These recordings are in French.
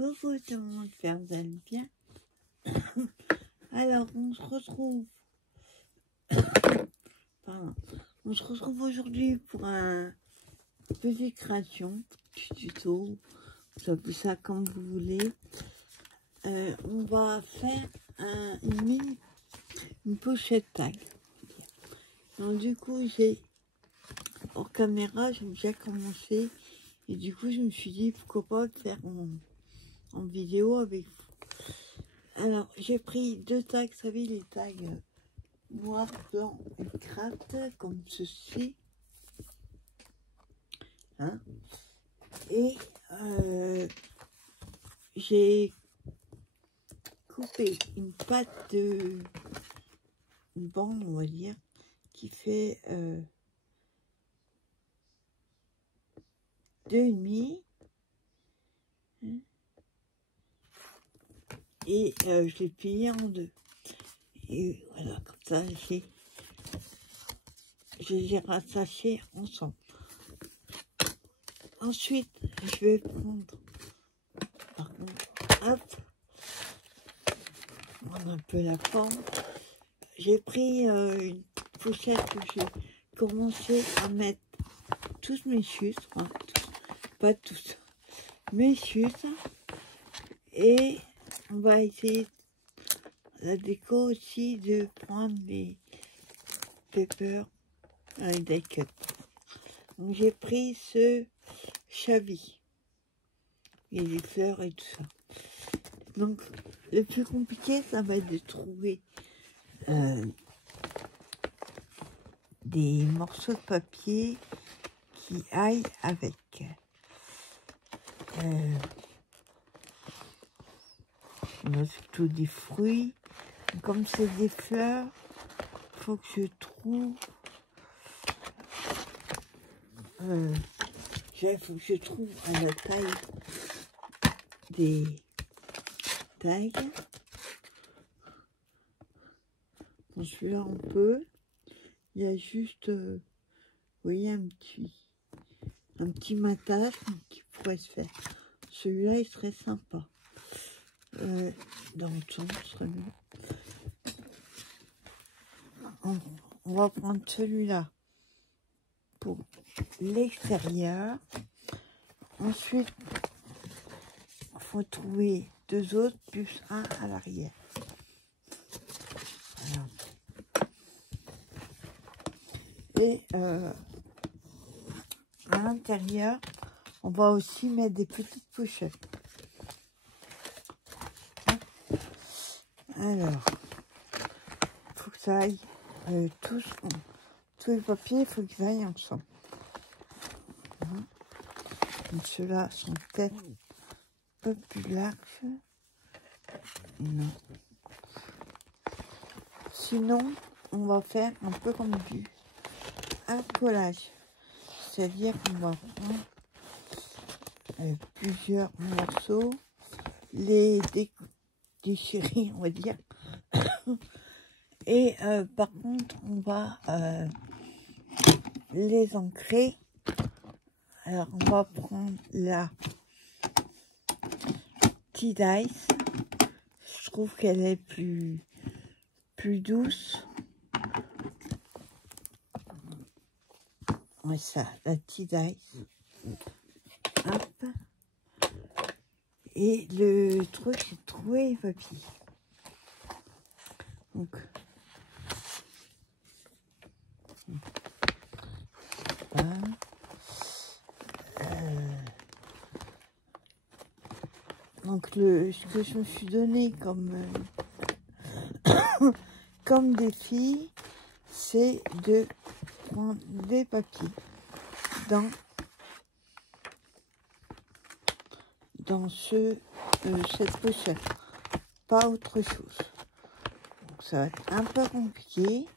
Coucou tout le monde, j'espère que vous allez bien. Alors, on se retrouve. Pardon. On se retrouve aujourd'hui pour un petite création, petit tuto, vous appelez ça comme vous voulez. On va faire une pochette tag. Donc du coup, hors caméra, j'ai déjà commencé. Et du coup, je me suis dit, pourquoi pas le faire en vidéo avec vous. Alors, j'ai pris deux tags, vous savez, les tags noir, blanc et cratte, comme ceci. Hein, et j'ai coupé une patte une bande, on va dire, qui fait 2,5. Et je l'ai plié en deux. Et voilà, comme ça, je les ai rattachés ensemble. Ensuite, je vais prendre, par contre, hop, prendre un peu la forme. J'ai pris une pochette où j'ai commencé à mettre tous mes suces, enfin, pas tous, mes suces. Et on va essayer la déco aussi de prendre les peppers avec des cuts. Donc j'ai pris ce chavis et les fleurs et tout ça. Donc le plus compliqué, ça va être de trouver des morceaux de papier qui aillent avec. On a surtout des fruits. Comme c'est des fleurs, il faut que je trouve faut que je trouve à la taille des tags. Bon, celui-là on peut. Il y a juste, vous voyez, un petit matage qui pourrait se faire. Celui-là il serait sympa. Dans le son, ce serait mieux. On va prendre celui-là pour l'extérieur. Ensuite, il faut trouver deux autres plus un à l'arrière. Voilà. Et à l'intérieur, on va aussi mettre des petites pochettes. Alors, il faut que ça aille tous les papiers, il faut qu'ils aillent ensemble. Ceux-là sont peut-être un peu plus larges. Non. Sinon, on va faire un peu comme un collage. C'est-à-dire qu'on va prendre plusieurs morceaux, les déchirer, on va dire. Et par contre, on va les ancrer. Alors, on va prendre la Tea Ice. Je trouve qu'elle est plus douce. Ouais, ça, la Tea Ice. Hop. Et le truc, c'est de trouver les papiers. Donc, donc ce que je me suis donné comme défi, c'est de prendre des papiers dans cette pochette, pas autre chose. Donc ça va être un peu compliqué,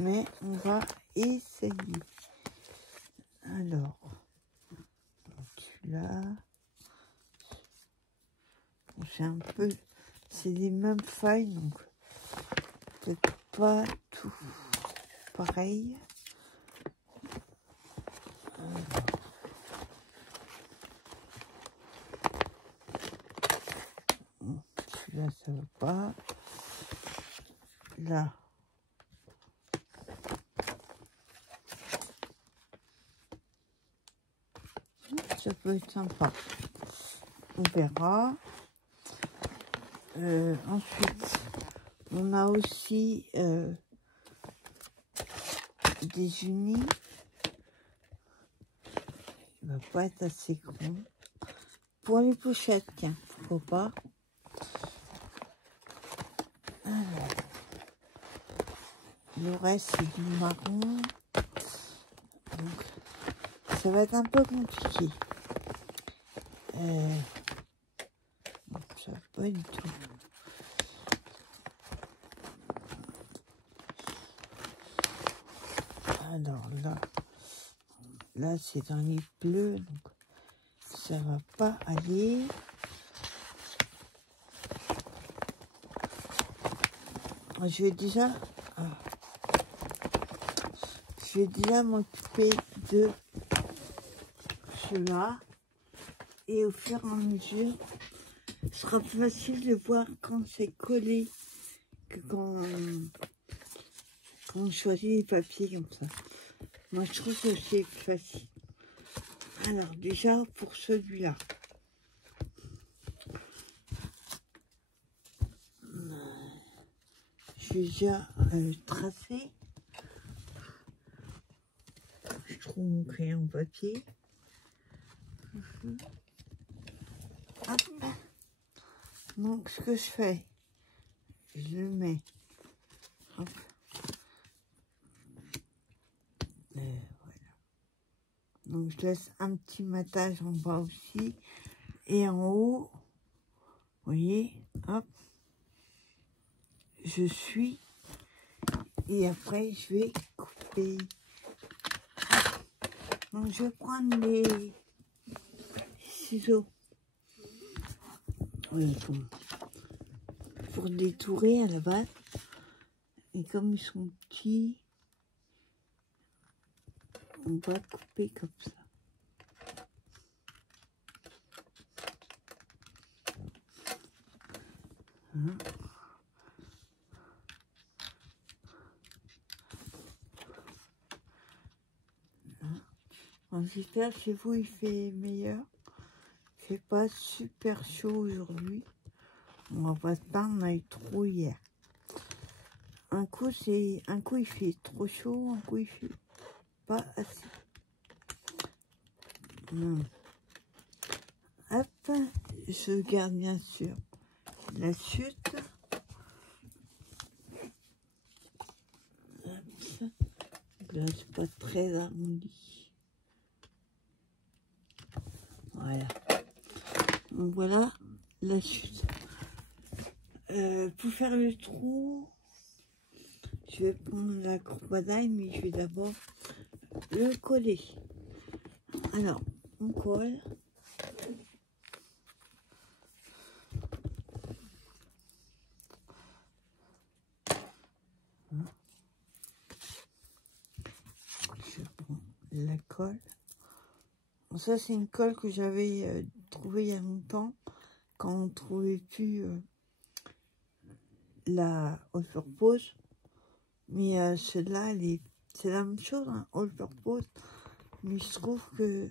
mais on va essayer. Alors, celui-là, c'est les mêmes feuilles, donc peut-être pas tout pareil. là ça va pas. Là. Ça peut être sympa. On verra. Ensuite, on a aussi des unis. Il va pas être assez grand. Pour les pochettes, tiens, pourquoi pas. Alors, le reste, c'est du marron. Donc, ça va être un peu compliqué. Ça va pas du tout. Alors là c'est un lit bleu, donc ça va pas aller. Je vais déjà m'occuper de cela et au fur et à mesure, ce sera plus facile de voir quand c'est collé que quand on choisit les papiers comme ça. Moi, je trouve que c'est plus facile. Alors, déjà, pour celui-là. Je vais déjà tracer. Je trouve mon crayon papier. Hop. Donc, ce que je fais, je le mets. Hop. Voilà. Donc, je laisse un petit matage en bas aussi. Et en haut, vous voyez, hop. Je suis. Et après, je vais couper. Donc, je vais prendre les ciseaux. Oui, pour détourer à la base. Et comme ils sont petits, on va couper comme ça. Hein? J'espère que chez vous il fait meilleur. Il fait pas super chaud aujourd'hui. On va pas se plaindre, on a eu trop hier. Un coup il fait trop chaud, un coup il fait pas assez. Hop, je garde bien sûr la chute. Hop. Là c'est pas très arrondi. Voilà. Donc voilà la chute. Pour faire le trou, je vais prendre la corbadaille, mais je vais d'abord le coller. Alors, on colle. Je prends la colle. Bon, ça, c'est une colle que j'avais trouvée il y a longtemps, quand on ne trouvait plus la All Purpose. Mais celle-là, c'est la même chose, hein, All Purpose. Mais je trouve que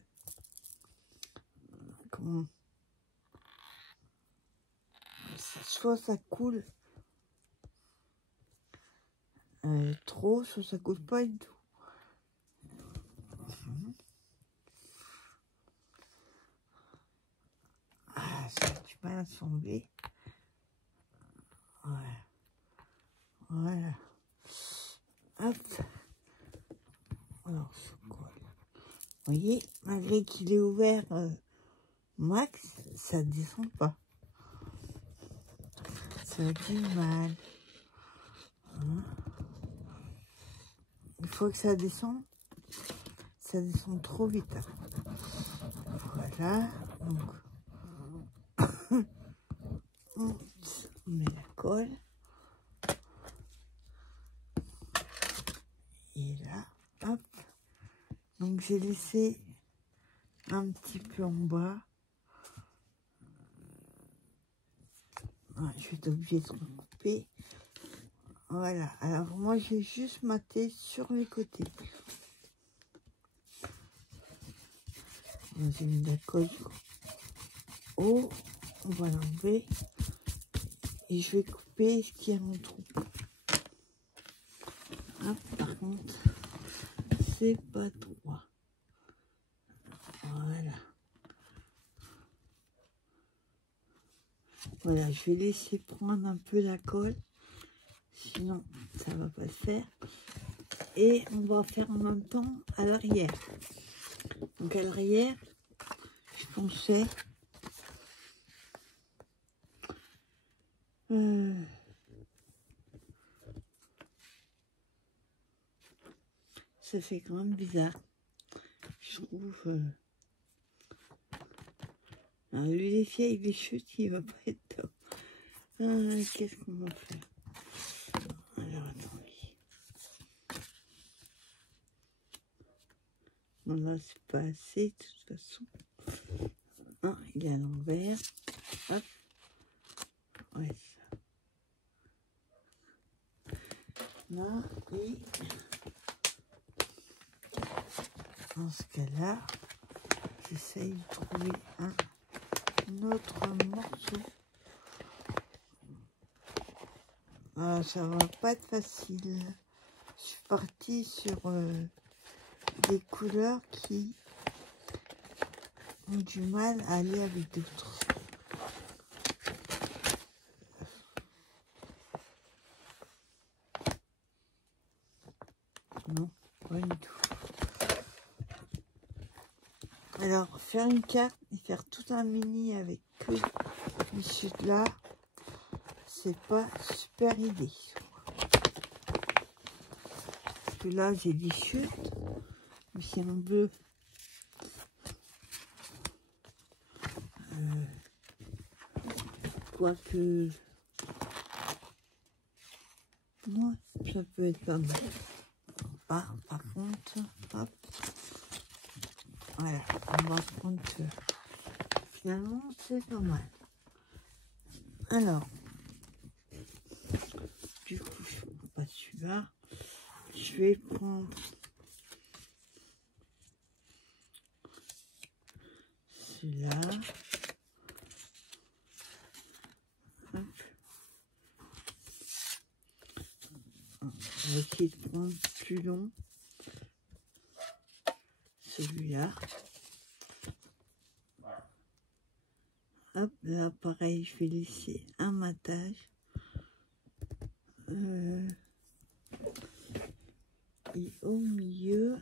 soit ça coule trop, soit ça coule pas du tout. Ah, ça a du mal à s'enlever. Voilà. Voilà. Hop. Alors, je colle. Vous voyez, malgré qu'il est ouvert max, ça descend pas. Ça a du mal. Hein? Une fois que ça descend trop vite. Voilà. Donc, on met la colle. Et là, hop. Donc, j'ai laissé un petit peu en bas. Ouais, je vais être obligée de recouper. Voilà, alors moi j'ai juste maté sur les côtés. J'ai mis de la colle haut, on va l'enlever et je vais couper ce qu'il y a en trou. Hop, par contre, c'est pas droit. Voilà. Voilà, je vais laisser prendre un peu la colle, sinon ça va pas le faire. Et on va faire en même temps à l'arrière. Donc à l'arrière, je pensais ça fait quand même bizarre, je trouve. Alors, lui, les vieilles des chutes, il va pas être top. Qu'est-ce qu'on va faire? Alors, attendez. Non, là, c'est pas assez, de toute façon. Ah, il est à l'envers. Hop. Ouais, ça. Là, et dans ce cas-là, j'essaye de trouver un autre morceau. Ah, ça va pas être facile. Je suis partie sur des couleurs qui ont du mal à aller avec d'autres. Non, pas du tout. Alors, faire une carte et faire tout un mini avec que les chutes là, c'est pas super idée. Parce que là, j'ai des chutes, mais si on veut quoique, moi, ça peut être pas mal. Par contre, hop, voilà, on va prendre que finalement, c'est pas mal. Alors, du coup, je ne prends pas celui-là. Je vais prendre celui-là. Hop. On va essayer de prendre plus long. Celui-là. Hop, là pareil, je vais laisser un matage. Et au milieu,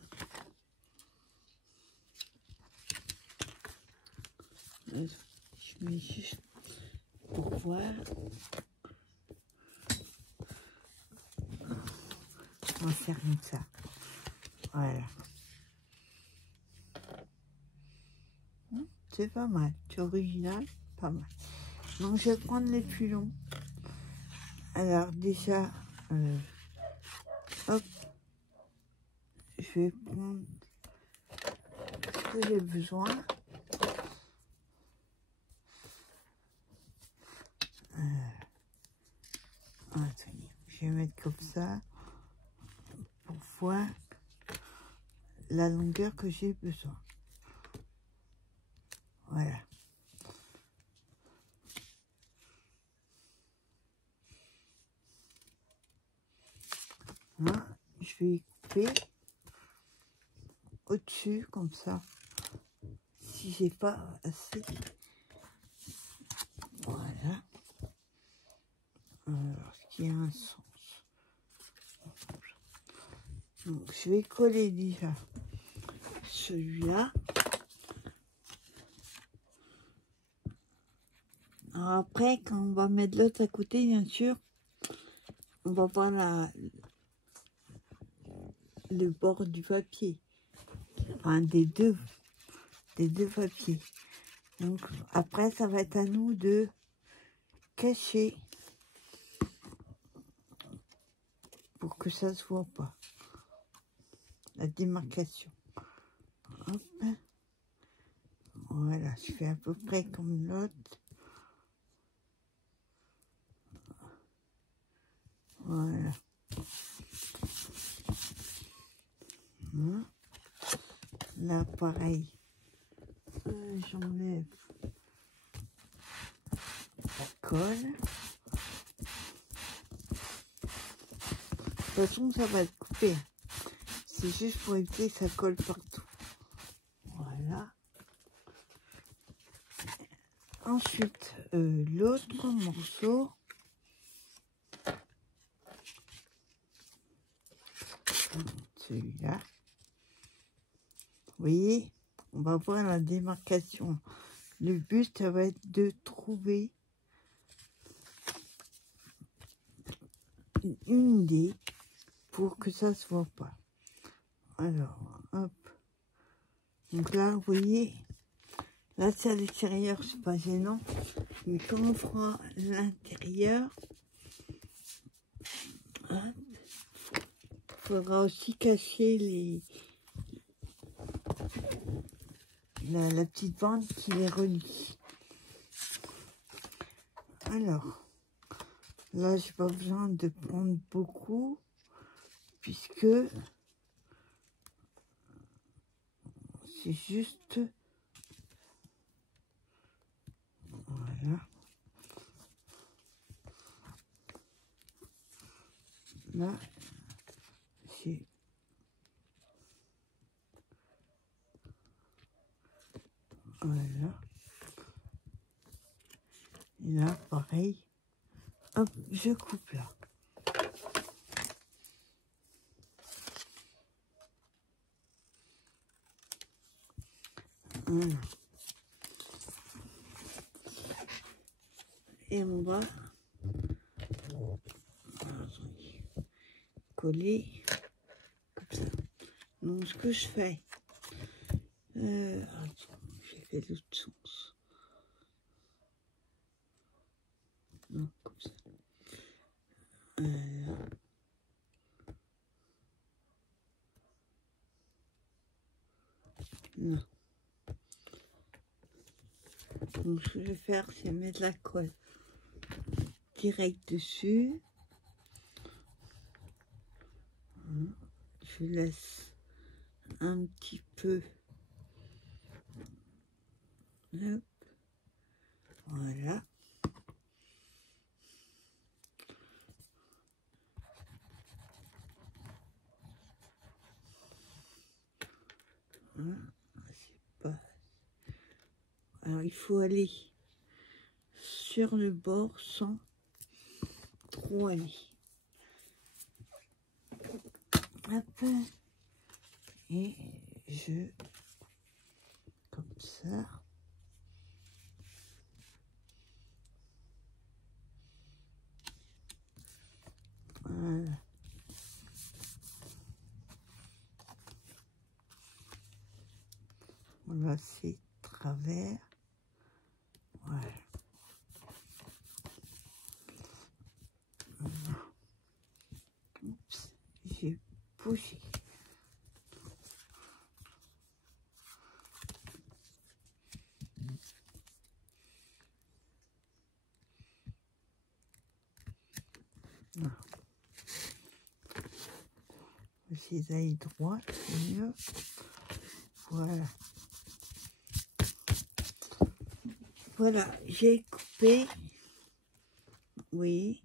je mets juste pour voir. On va faire comme ça. Voilà. C'est pas mal. C'est original, pas mal. Donc je vais prendre les plus longs. Alors déjà, hop, je vais prendre ce que j'ai besoin. Attendez, je vais mettre comme ça pour voir la longueur que j'ai besoin. Voilà. Là, je vais couper au-dessus comme ça. Si j'ai pas assez. Voilà. Alors, ce qui a un sens. Donc, je vais coller déjà celui-là. Alors après, quand on va mettre l'autre à côté, bien sûr, on va voir le bord du papier. Enfin, des deux papiers. Donc, après, ça va être à nous de cacher pour que ça se voit pas. La démarcation. Hop. Voilà, je fais à peu près comme l'autre. Voilà. Là, pareil. J'enlève la colle. De toute façon, ça va être coupé. C'est juste pour éviter que ça colle partout. Voilà. Ensuite, l'autre morceau. Celui-là. Vous voyez, on va voir la démarcation. Le but, ça va être de trouver une idée pour que ça se voit pas. Alors, hop. Donc là, vous voyez, là c'est à l'extérieur, c'est pas gênant. Mais quand on fera l'intérieur, il faudra aussi cacher la petite bande qui les relie. Alors, là, j'ai pas besoin de prendre beaucoup, puisque c'est juste... Voilà. Là, c'est... Voilà. Et là, pareil. Hop, je coupe là. Voilà. Et on va coller comme ça. Donc ce que je fais, attends, j'ai fait l'autre sens. Non, comme ça. Non. Donc ce que je vais faire, c'est mettre la colle direct dessus. Je laisse un petit peu. Hop. Voilà. C'est pas... Alors il faut aller sur le bord sans trop aller. Hop. Et je... comme ça. Voilà. On va c'est travers. Voilà. Oups, j'ai bougé. Essayer d'aller droit, c'est mieux. Voilà. Voilà, j'ai coupé, oui,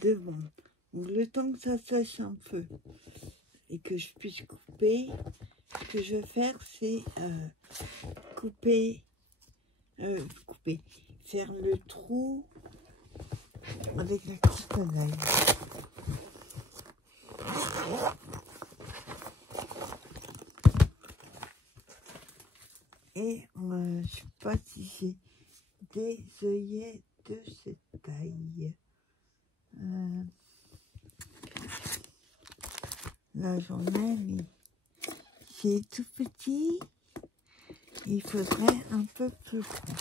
devant. Donc le temps que ça sèche un peu et que je puisse couper, ce que je vais faire, c'est faire le trou avec la coupe à l'ail. Et je ne sais pas si j'ai des œillets de cette taille. Là j'en ai, mais c'est tout petit. Il faudrait un peu plus grand.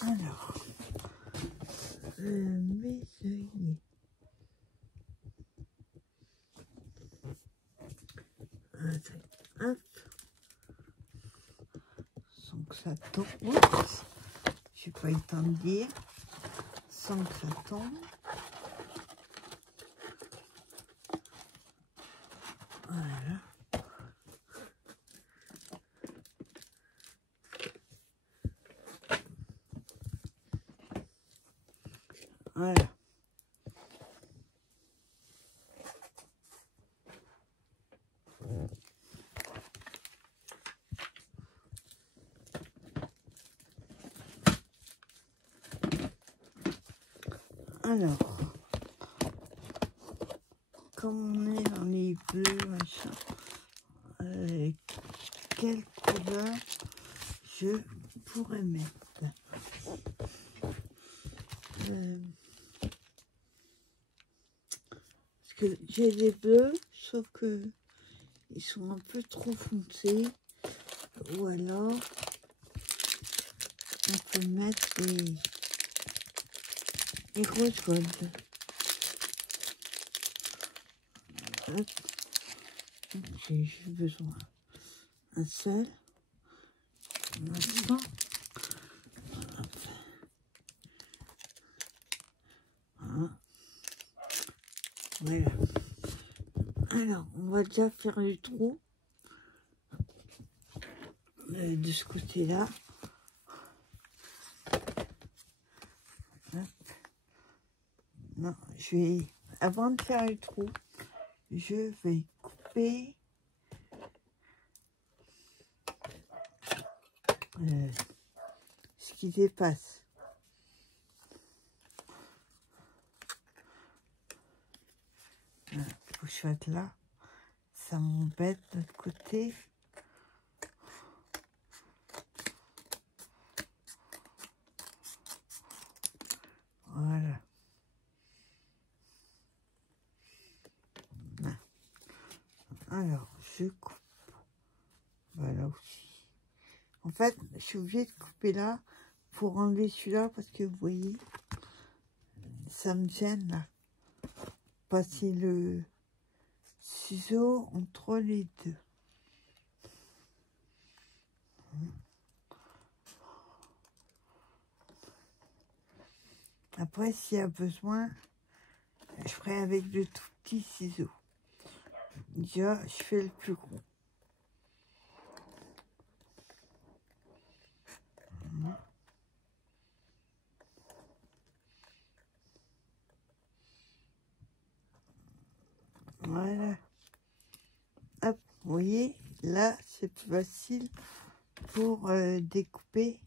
Alors, mes œillets. Hop. Sans que ça tombe. Je n'ai pas eu le temps de dire. Sans que ça tombe. Voilà. Voilà. Alors, comme on est dans les bleus, machin, quelle couleur je pourrais mettre? Parce que j'ai des bleus, sauf que ils sont un peu trop foncés. Ou alors, on peut mettre des roses gold. Hop. J'ai juste besoin d'un seul. Maintenant, voilà. Alors, on va déjà faire le trou de ce côté-là. Non, je vais, avant de faire le trou, je vais couper ce qui dépasse. Voilà, faut que je fasse là. Ça m'embête de l'autre côté. Voilà. Alors, je coupe. Voilà aussi. En fait, je suis obligée de couper là pour enlever celui-là parce que vous voyez, ça me gêne là. Passer le ciseau entre les deux. Après, s'il y a besoin, je ferai avec le tout petit ciseau. Déjà, je fais le plus gros. Voilà. Hop, vous voyez, là, c'est plus facile pour découper.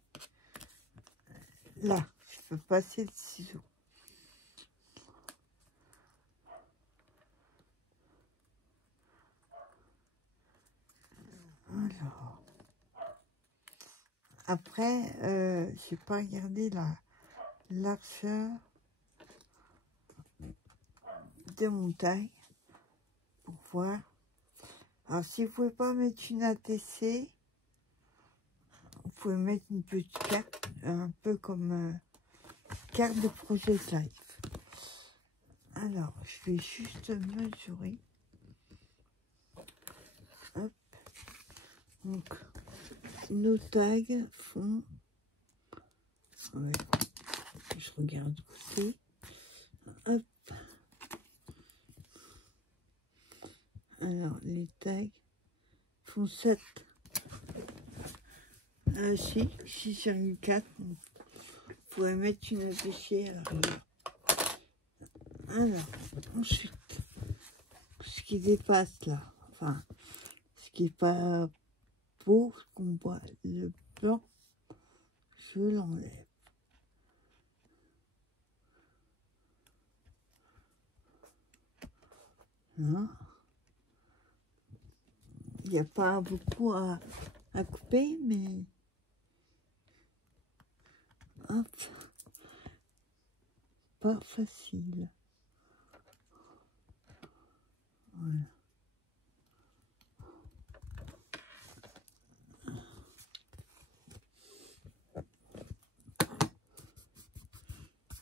Là, je peux passer le ciseau. Alors, après, j'ai pas regardé la largeur de mon taille pour voir. Alors, si vous pouvez pas mettre une ATC, vous pouvez mettre une petite carte, un peu comme carte de projet live. Alors, je vais juste mesurer. Hop. Donc, nos tags font... Ouais. Je regarde de côté. Hop. Alors, les tags font 7. Si, 6,4. Vous pouvez mettre une ATC à l'arrière. Alors, ensuite, ce qui dépasse là, enfin, ce qui n'est pas beau, ce qu'on voit, le blanc, je l'enlève. Là. Il n'y a pas beaucoup à couper, mais hop, pas facile. Voilà.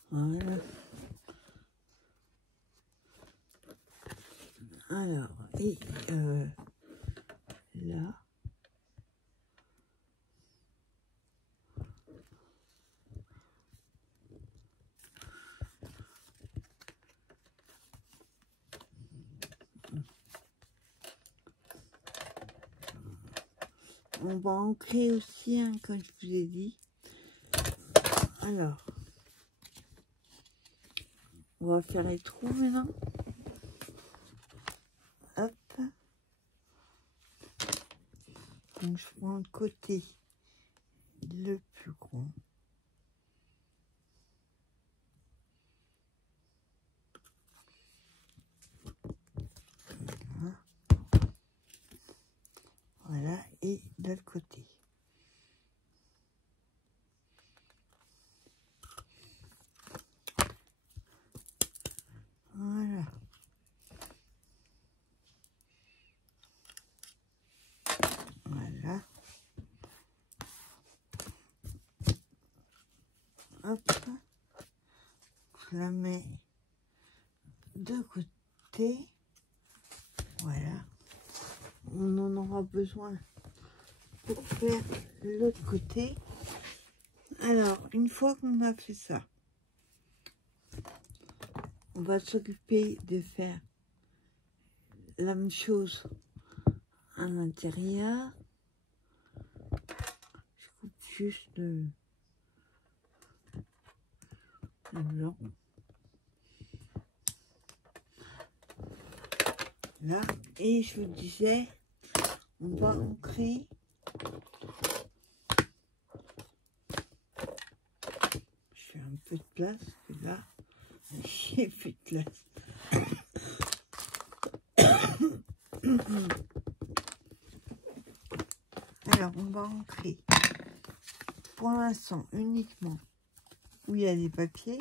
Voilà. Alors, et là, on va ancrer aussi, hein, comme je vous ai dit. Alors, on va faire les trous maintenant. Hop. Donc, je prends le côté le plus grand. Voilà, et de l'autre côté. Voilà. Voilà. Hop. Je la mets de côté. Voilà. On en aura besoin pour faire l'autre côté. Alors, une fois qu'on a fait ça, on va s'occuper de faire la même chose à l'intérieur. Je coupe juste le blanc. Là, et je vous disais, on va ancrer je fais un peu de place, et là, j'ai plus de place. Alors, on va ancrer pour l'instant uniquement où il y a des papiers.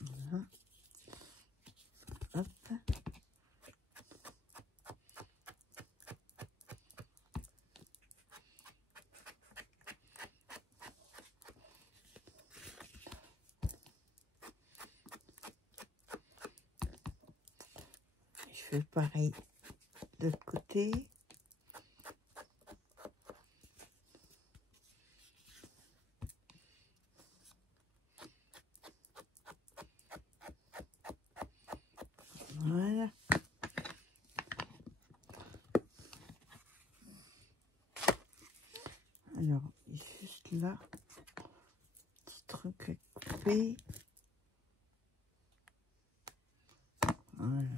Voilà. Hop. Je fais pareil de l'autre côté. Voilà. Alors, juste là, petit truc à couper. Voilà.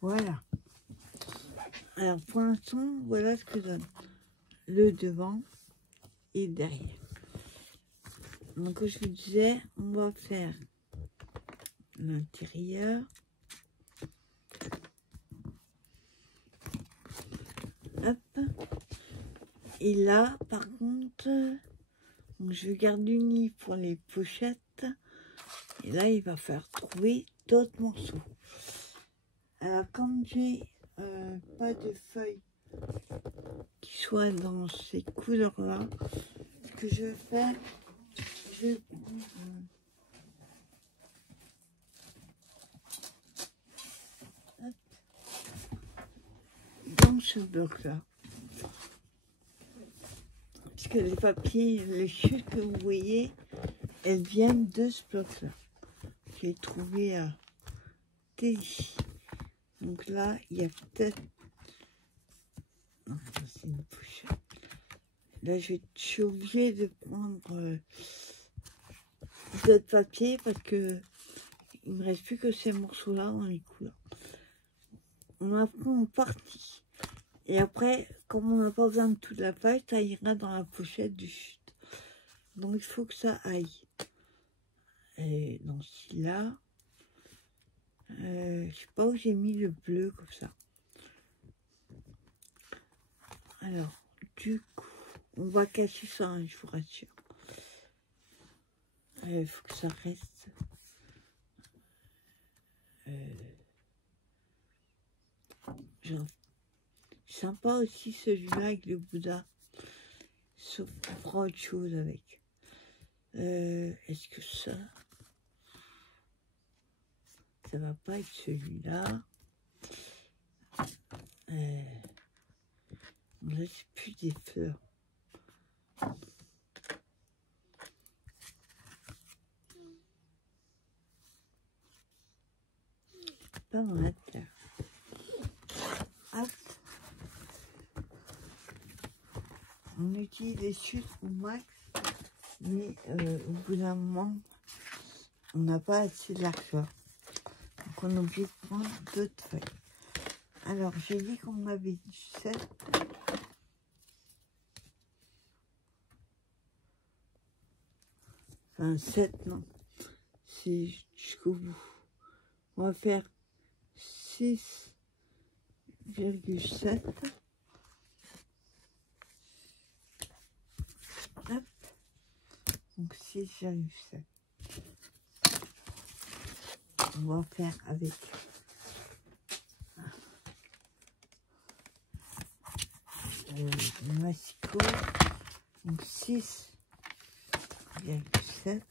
Voilà. Alors, pour l'instant, voilà ce que donne le devant et derrière. Donc, comme je vous disais, on va faire l'intérieur. Hop. Et là, par contre, donc je garde uni pour les pochettes. Et là, il va falloir trouver d'autres morceaux. Alors, comme j'ai pas de feuilles qui soient dans ces couleurs-là, ce que je vais faire, je vais prendre dans ce bloc-là. Parce que les papiers, les chutes que vous voyez, elles viennent de ce bloc-là. J'ai trouvé à Teddy. Donc là, il y a peut-être... C'est une pochette. Là, je suis obligée de prendre d'autres papiers parce que il me reste plus que ces morceaux-là dans les couleurs. On a pris en partie. Et après, comme on n'a pas besoin de toute la page, ça ira dans la pochette du chute. Donc, il faut que ça aille. Et dans celui-là, je sais pas où j'ai mis le bleu comme ça. Alors, du coup, on va cacher ça, hein, je vous rassure. Il faut que ça reste. Sympa aussi celui-là avec le Bouddha. Sauf qu'on fera autre chose avec. Est-ce que ça va pas être celui-là? Là, c'est plus des fleurs. Pas mal. Hop. On utilise les sucres au max, mais au bout d'un moment, on n'a pas assez de largeur. Donc on est obligé de prendre d'autres feuilles. Alors j'ai dit qu'on avait 7. Enfin 7 non. C'est jusqu'au bout. On va faire 6,7. Hop. Donc 6,7. On va faire avec le massicot. Donc 6,7.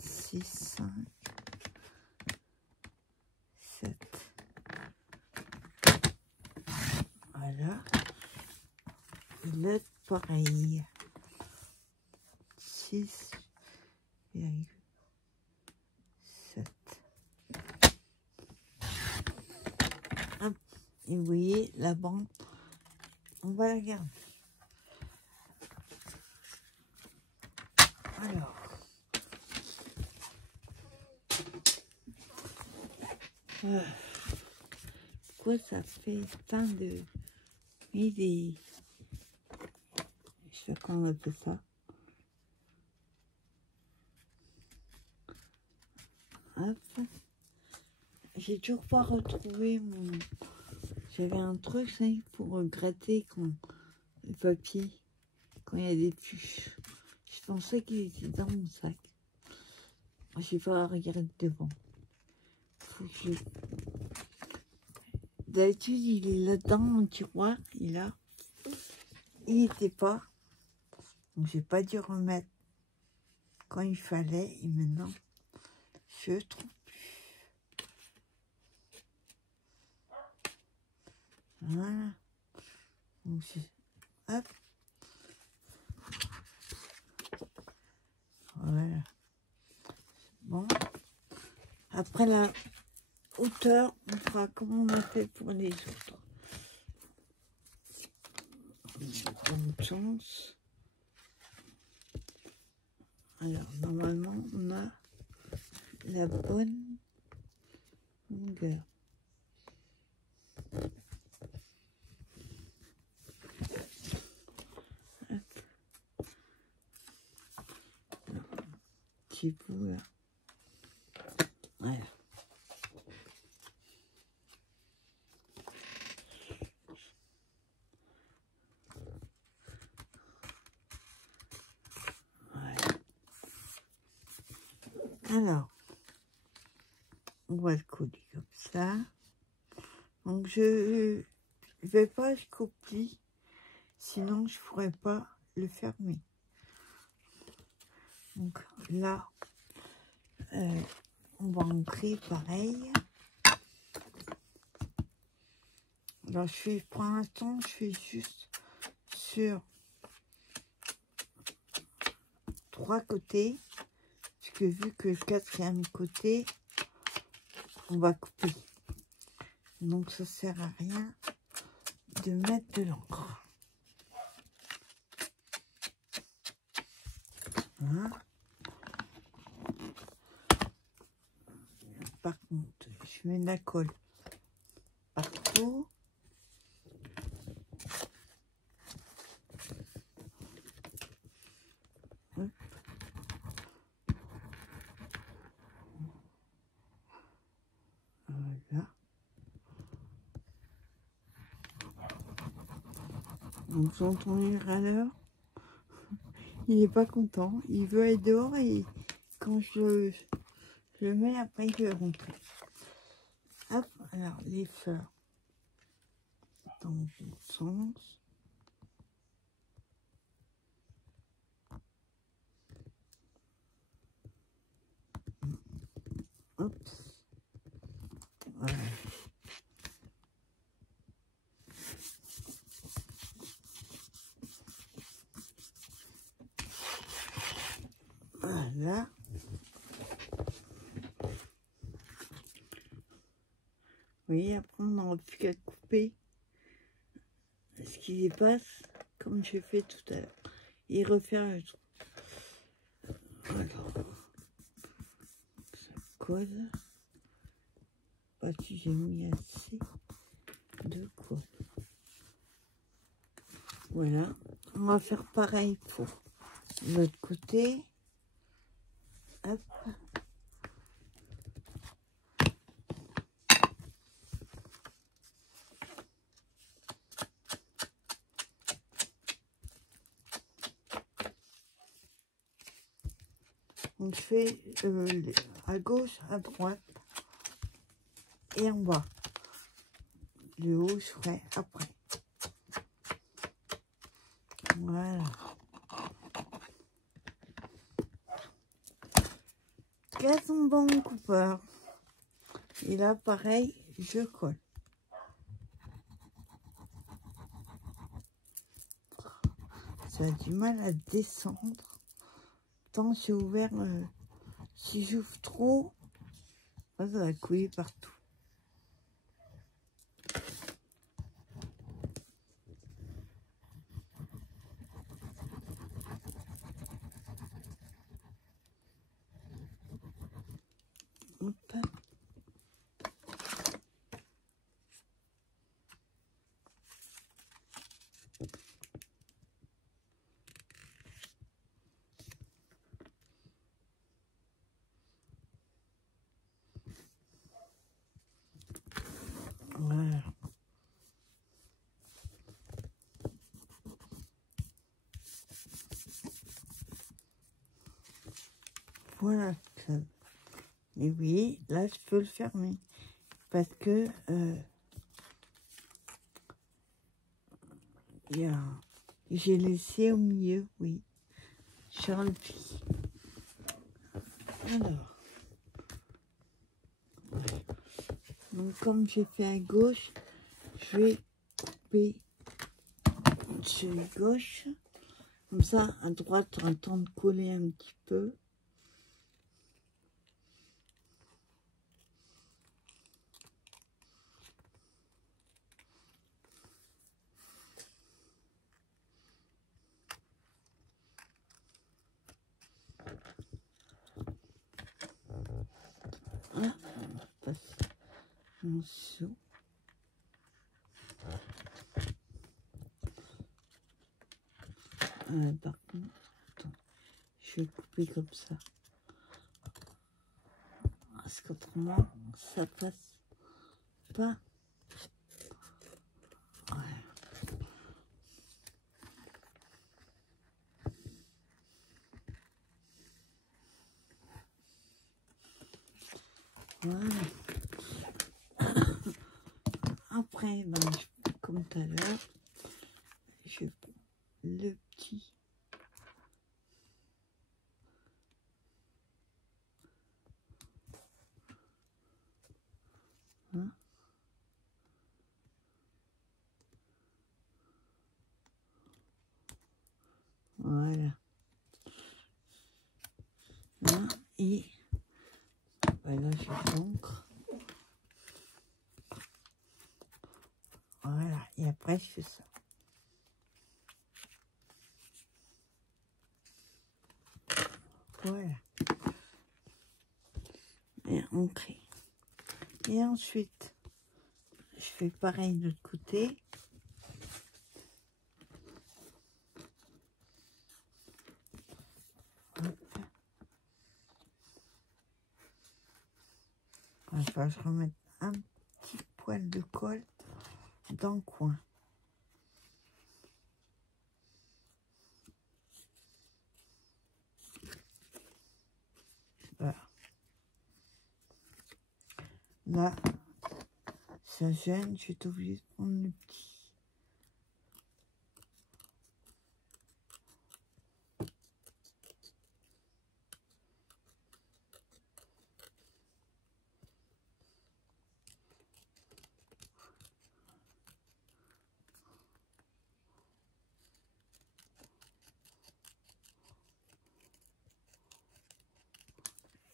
6, 5, 7. Voilà. Et l'autre pareil. 6,7. Hop. Et vous voyez, la bande, on va la garder. Alors. Pourquoi ça fait plein de... Et des... Je sais pas comment on appelle ça. Hop. J'ai toujours pas retrouvé mon... J'avais un truc, c'est pour gratter quand... le papier, quand il y a des tuches. Je pensais qu'il était dans mon sac. J'ai pas regardé devant. Faut que je... D'habitude, il est là-dedans, mon tiroir, il a. Il n'était pas. Donc, j'ai pas dû remettre quand il fallait. Et maintenant, je trouve plus. Voilà. Donc, hop. Voilà. Bon. Après la hauteur, on fera comme on a fait pour les autres. Bonne chance. Alors, normalement, on a la bonne longueur. Hop. Petit bout là. Voilà. Alors, on va le coller comme ça. Donc, je vais pas jusqu'au pli, sinon je pourrais pas le fermer. Donc là, on va ancrer pareil. Alors, je fais, pour l'instant, je fais juste sur 3 côtés. Parce que vu que le 4e côté, on va couper. Donc ça sert à rien de mettre de l'encre. Hein? Par contre, je mets de la colle partout. Hop. Voilà. Donc, vous entendez le râleur, il n'est pas content. Il veut aller dehors et quand je le mets, après, il veut rentrer. Hop, alors, les fleurs dans le bon sens. Hop. Voilà. voyez, après on n'aura plus qu'à couper ce qui dépasse, comme j'ai fait tout à l'heure, et refaire le trou. Alors, ça colle. Bah, si j'ai mis assez de colle. Voilà, on va faire pareil pour l'autre côté. Hop. On fait à gauche, à droite et en bas. Le haut, je ferai après. Voilà. Casse-ton bon coupeur. Et là, pareil, je colle. Ça a du mal à descendre. Tant j'ai ouvert, si j'ouvre trop, ça va couler partout. Hop. Voilà. Voilà. Et oui, là, je peux le fermer. Parce que j'ai laissé au milieu, oui. Sur le pli. Alors. Donc, comme j'ai fait à gauche, je vais couper celui gauche. Comme ça, à droite, on a le temps de coller un petit peu. Là, on passe en dessous. Par contre, attends, je vais couper comme ça. Parce qu'autrement, ça passe pas. Ouais. Voilà. Après, ben, comme tout à l'heure, je prends le petit. Hein? Voilà. Là, et voilà, je l'encre. Voilà, et après, je fais ça. Voilà. Et ancré. Et ensuite, je fais pareil de l'autre côté. Enfin, je remets un petit poil de colle dans le coin. Voilà. Là, ça gêne, je suis obligée de prendre le petit.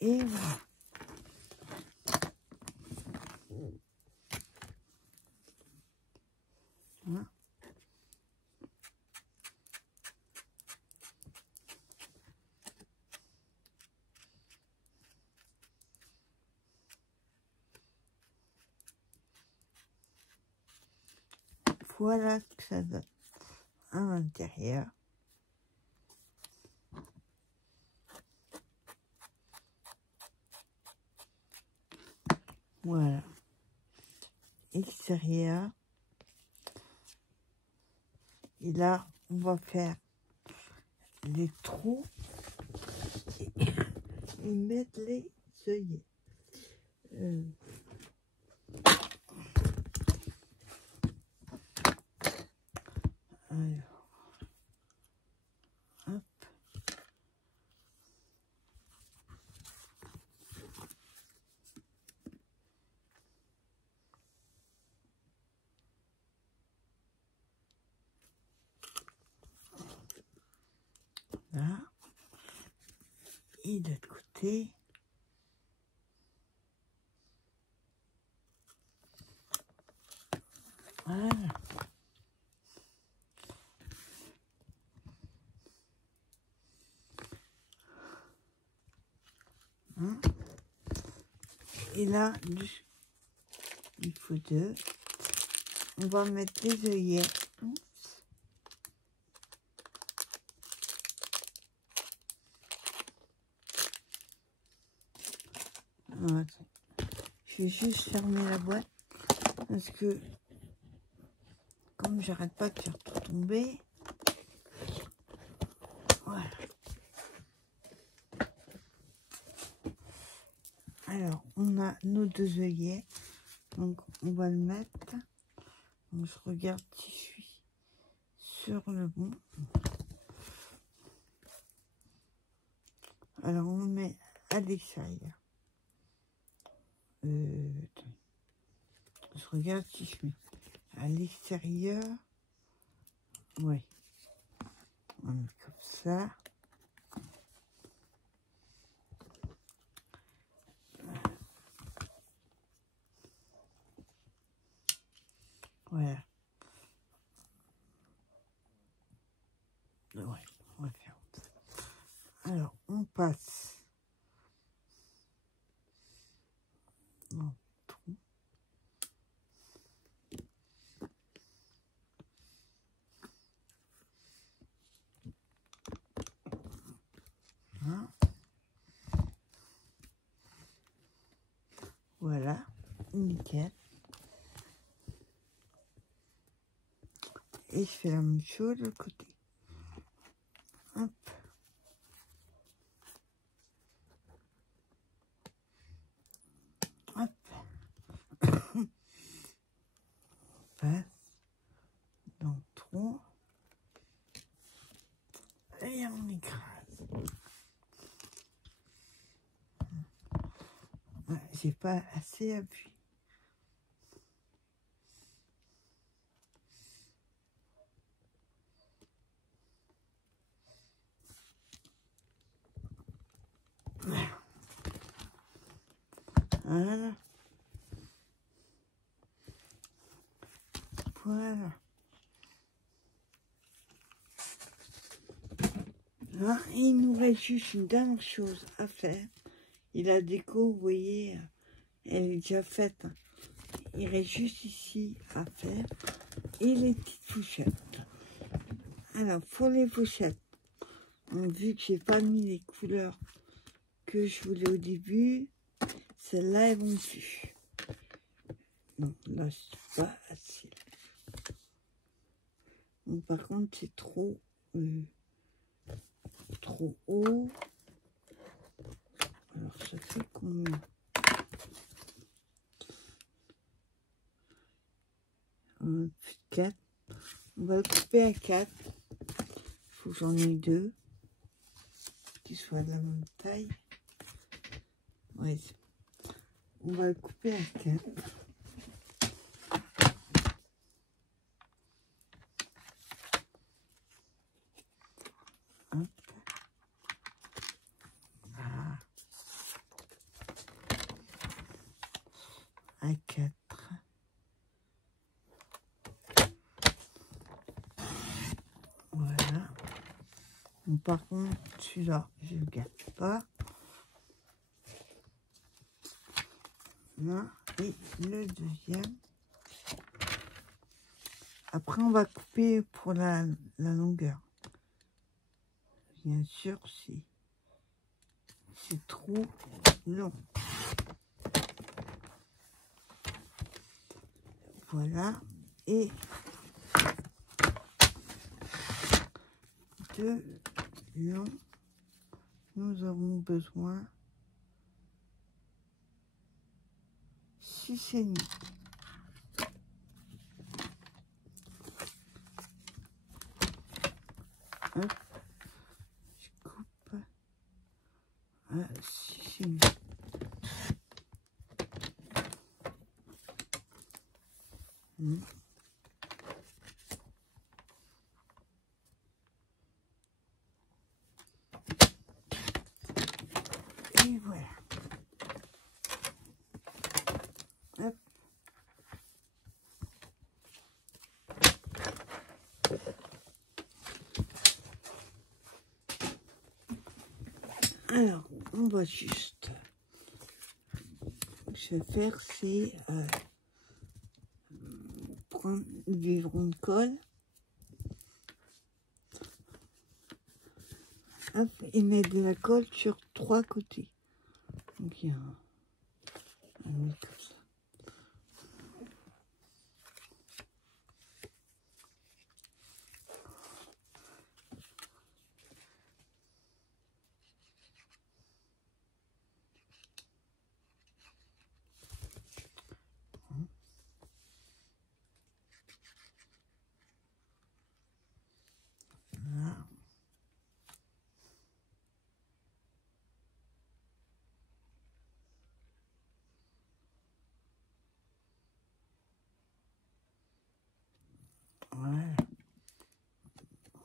Et voilà. Voilà ce que ça donne à l'intérieur. Voilà. Extérieur. Et là, on va faire les trous et mettre les œillets. Alors, hop. Là. Et de l'autre côté. Voilà. Hein? Et là, il faut deux. On va mettre les œillets. Voilà. Je vais juste fermer la boîte parce que comme j'arrête pas de faire tout tomber, voilà. Alors on a nos deux œillets, donc on va le mettre. Donc, je regarde si je suis sur le bon. Alors on met à l'extérieur. Je regarde si je suis à l'extérieur. Oui. On met comme ça. Voilà. Ouais, on va faire ça. Alors, on passe dans le trou. Hein. Voilà, nickel. Et je fais la même chose de l'autre côté. Hop. Hop. On passe dans le trou. Et on écrase. Ouais, j'ai pas assez appuyé. Voilà. Voilà. Là, il nous reste juste une dernière chose à faire. Et la déco, vous voyez, elle est déjà faite. Il reste juste ici à faire. Et les petites pochettes. Alors, pour les pochettes, vu que j'ai pas mis les couleurs que je voulais au début, celles-là, elles vont plus. Non, là, c'est pas assez. Donc, par contre, c'est trop haut. Alors, ça fait combien? Plus de 4. On va le couper à 4. Il faut que j'en ai 2. Qu'ils soient de la même taille. Ouais. On va le couper à 4. Hop. Ah. À 4. Voilà. Donc, par contre, celui-là, je ne le garde pas. Là, et le deuxième Après, on va couper pour la longueur. Bien sûr, si c'est trop long. Voilà. Et de long, nous avons besoin 6,5. Hop, je coupe à 6,5. Et voilà. Hop. Alors, on va juste, ce que je vais faire, c'est prendre du rond de colle, hop, et mettre de la colle sur 3 côtés. Donc il y a un comme ça. Voilà. Voilà.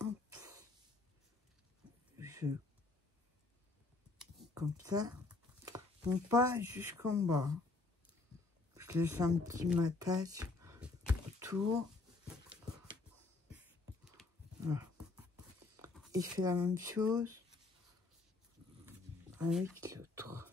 Hop. Comme ça, non pas jusqu'en bas. Je laisse un petit matage autour. Voilà. Et je fais la même chose avec l'autre.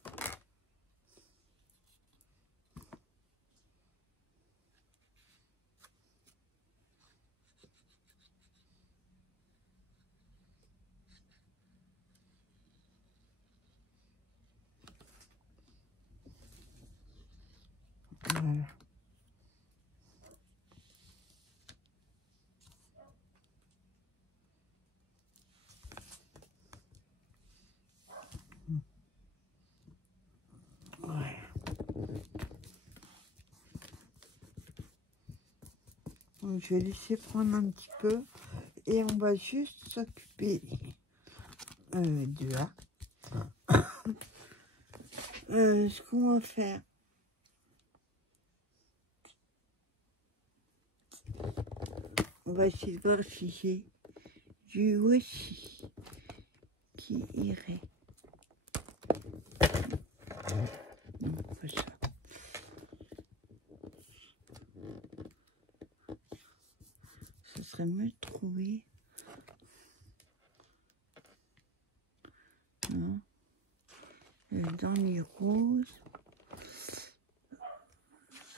Voilà. Voilà. Donc, je vais laisser prendre un petit peu et on va juste s'occuper de là. Ce qu'on va faire, on va essayer de voir si j'ai du aussi qui irait. Non, pas ça. Ce serait mieux de trouver. Non. Dans les roses.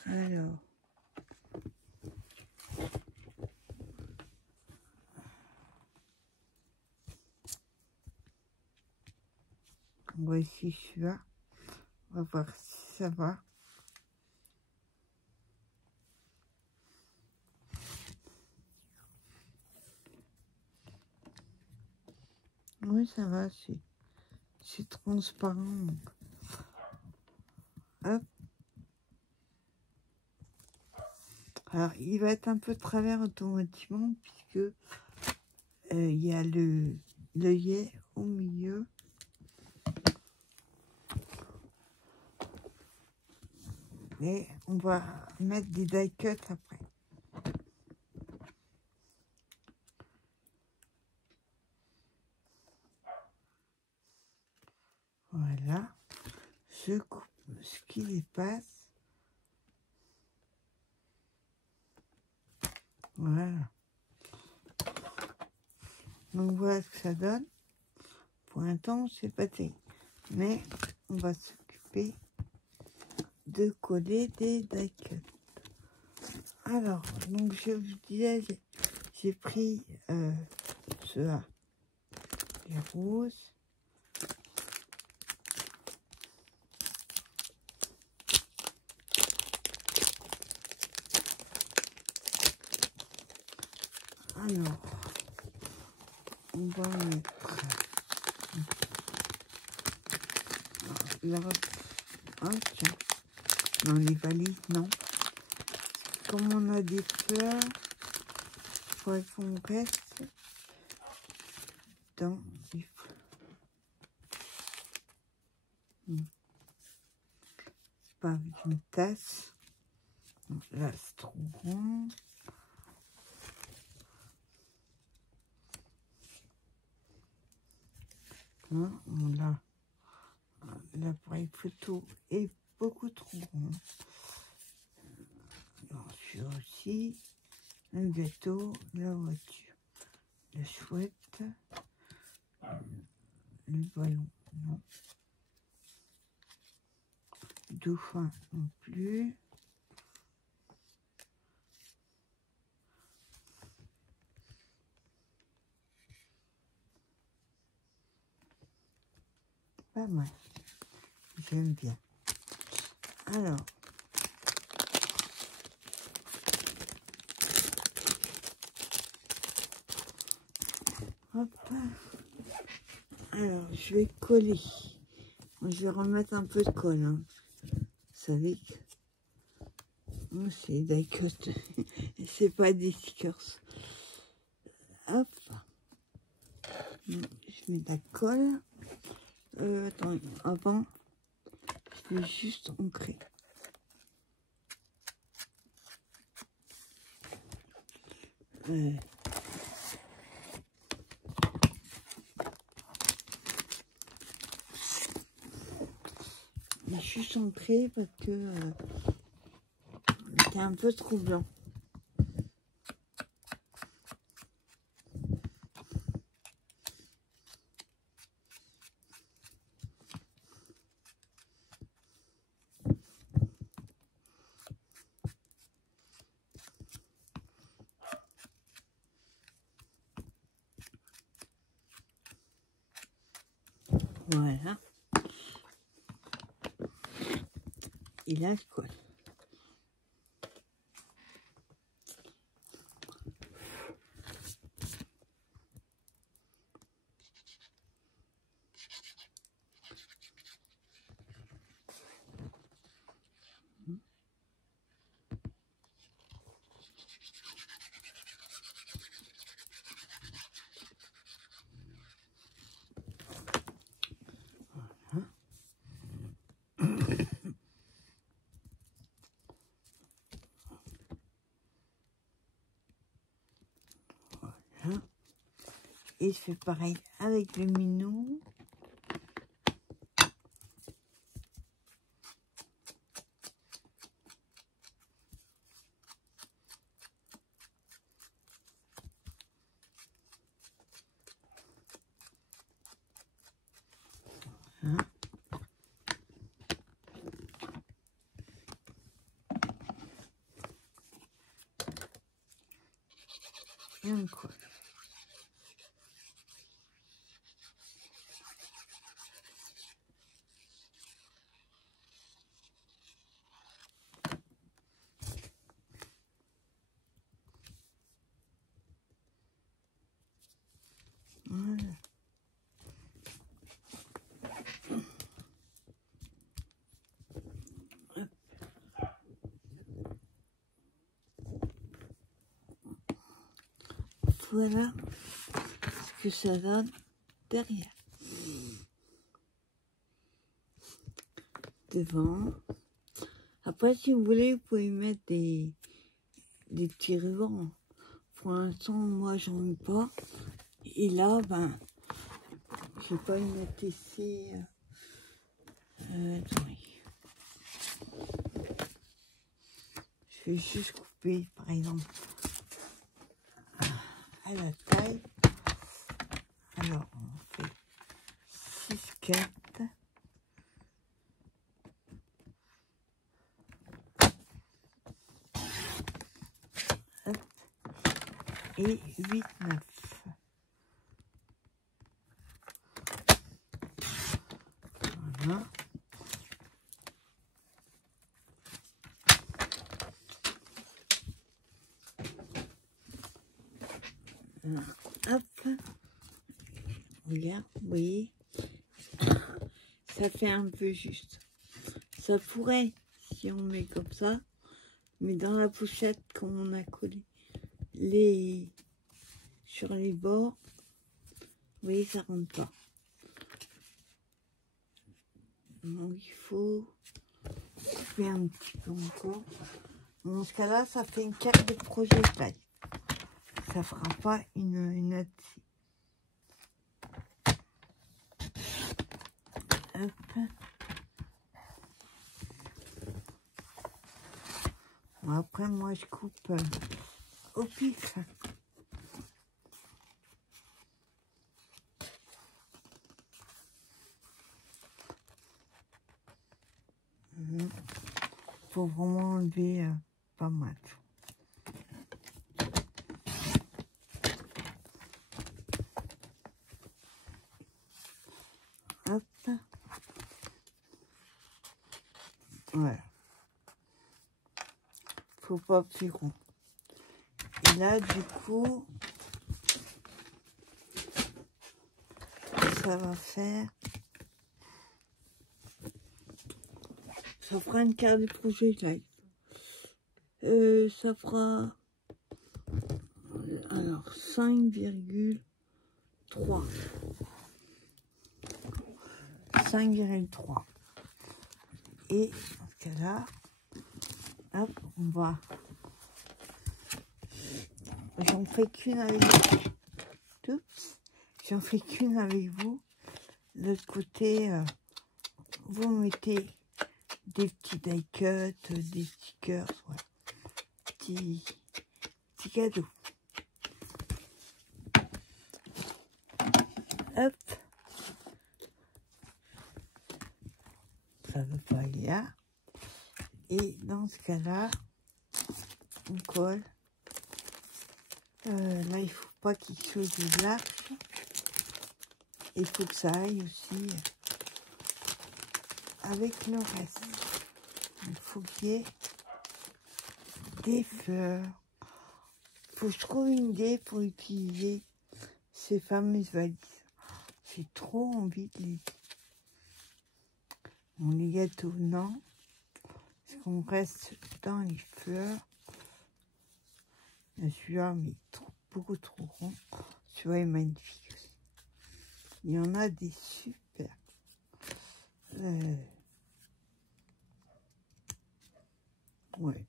Alors. On va essayer celui-là. On va voir si ça va. Oui, ça va, c'est transparent. Hop. Alors, il va être un peu de travers automatiquement puisque il y a l'œillet au milieu. Et on va mettre des die cuts après. Voilà. Je coupe ce qui dépasse. Voilà. Donc voilà ce que ça donne. Pour l'instant, c'est pas terrible. Mais on va s'occuper de coller des die cuts. Alors, donc je vous disais, j'ai pris ceux-là, les roses. Alors, on va mettre là. Ah, tiens. Dans les valises, non. Comme on a des fleurs, il faudrait qu'on reste dans les fleurs. Pas avec une tasse. Donc là, c'est trop rond. Là, on a l'appareil photo est beaucoup trop rond. Ensuite aussi, un gâteau, la voiture, la chouette, le ballon, non. Dauphin non plus. Pas mal. J'aime bien. Alors. Hop. Alors, je vais coller. Je vais remettre un peu de colle. Hein. Vous savez que c'est d'accord. C'est pas des stickers. Hop. Je mets de la colle. Attends, avant, je vais juste ancrer. Je suis centrée parce que c'est un peu trop blanc. Voilà. Et là, je colle. Voilà. Et je fais pareil avec le minou. Hein? Et on colle. Voilà. Voilà ce que ça donne derrière. Devant. Après, si vous voulez, vous pouvez mettre des petits rubans. Pour l'instant, moi, j'en ai pas. Et là, ben, je vais pas le mettre ici. Attendez. Je vais juste couper, par exemple, à la taille. Alors, on fait 6 4. et 8, 9. Voilà. Hop. Regarde, vous voyez, ça fait un peu juste. Ça pourrait, si on met comme ça, mais dans la pochette, comme on a collé sur les bords, vous voyez, ça rentre pas. Donc il faut couper un petit peu encore. Dans ce cas-là, ça fait une carte de projet taille. Ça fera pas une autre. Hop. Bon, après, moi, je coupe au pif. Faut vraiment enlever pas mal. Hop. Voilà. Faut pas plus rond. Et là, du coup, ça va faire... Ça fera une carte de projet live. Ça fera... Alors, 5,3. 5,3. Et dans ce cas-là, hop, on va... J'en fais qu'une avec vous. J'en fais qu'une avec vous. De l'autre côté, vous mettez des petits die cuts, des stickers, ouais. Petits cadeaux. Hop. Ça veut pas aller là. Et dans ce cas-là, on colle. Là, il faut pas qu'il soit de l'arche. Il faut que ça aille aussi avec le reste. Il faut qu'il y ait des fleurs. Il faut que je trouve une idée pour utiliser ces fameuses valises. J'ai trop envie de les... Bon, les gâteaux, non. Parce qu'on reste dans les fleurs. Celui-là, mais beaucoup trop rond. Celui-là est magnifique aussi. Il y en a des super. Ouais.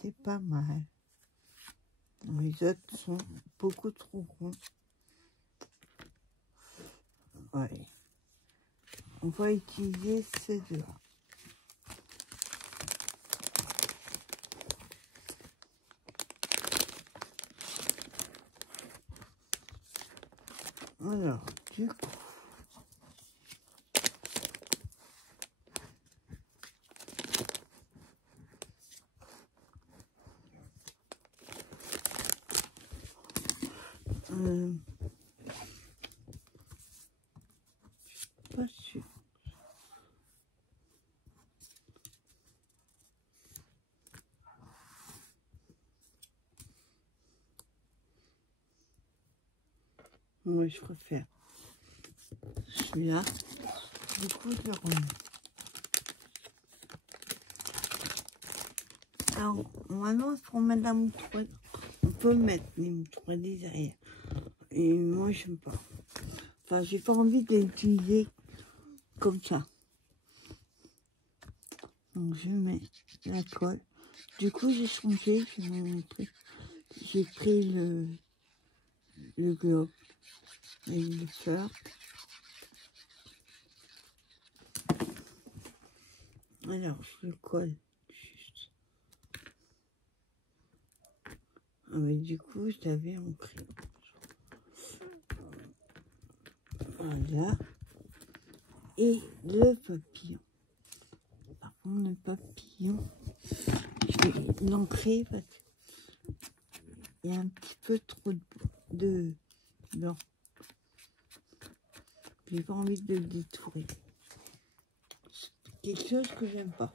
C'est pas mal. Les autres sont beaucoup trop ronds. Ouais. On va utiliser ces deux-là. Alors, du coup, pas sûr. Moi, je préfère celui-là. Du coup, je le remets. Alors, maintenant, pour mettre la moutarde, on peut mettre les moutardes derrière. Et moi, je n'aime pas. Enfin, j'ai pas envie de l'utiliser comme ça. Donc, je mets la colle. Du coup, j'ai changé, je vais vous montrer. J'ai pris le globe avec le fleur. Alors, je le colle juste. Ah, mais du coup, je l'avais en crayon. Voilà. Et le papillon. Par contre, le papillon, je vais l'ancrer parce qu'il y a un petit peu trop de blanc. J'ai pas envie de le détourer. C'est quelque chose que j'aime pas.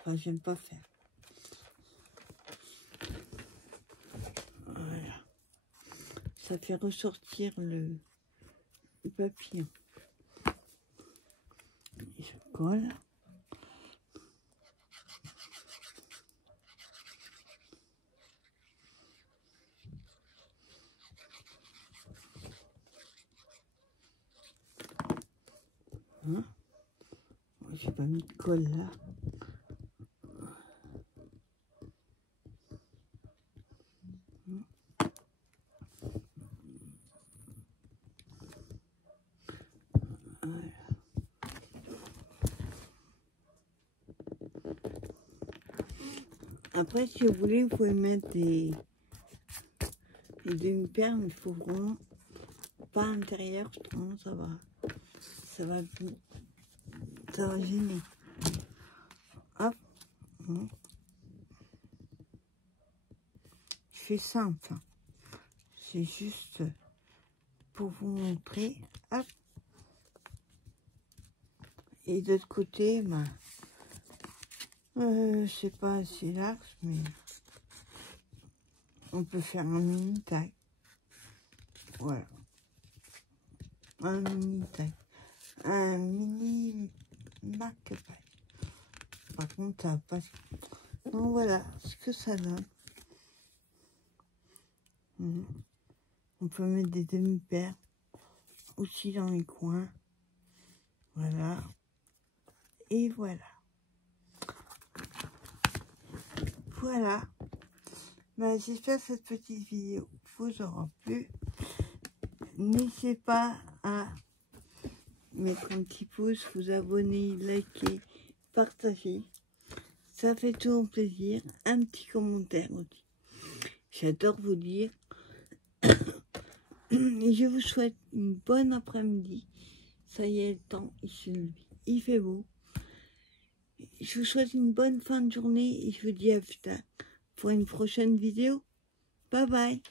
Enfin, j'aime pas faire. Voilà. Ça fait ressortir le papillon. Et je colle. Hein? J'ai pas mis de colle là. Voilà. Après, si vous voulez, vous pouvez mettre des demi-paires, mais il faut vraiment pas à l'intérieur, sinon ça va gêner. Hop. Je fais simple. C'est juste pour vous montrer. Hop. Et de l'autre côté, ben, c'est pas assez large, mais on peut faire un mini taille. Voilà. Un mini taille. Un mini marque-paille. Par contre, ça va pas... Donc voilà ce que ça donne. On peut mettre des demi-paires aussi dans les coins. Voilà. Et voilà. Voilà. Ben, j'espère que cette petite vidéo vous aura plu. N'hésitez pas à mettre un petit pouce, vous abonner, liker, partager. Ça fait toujours plaisir. Un petit commentaire aussi. J'adore vous lire. Et je vous souhaite une bonne après-midi. Ça y est, le temps, il fait beau. Je vous souhaite une bonne fin de journée et je vous dis à plus tard pour une prochaine vidéo. Bye bye.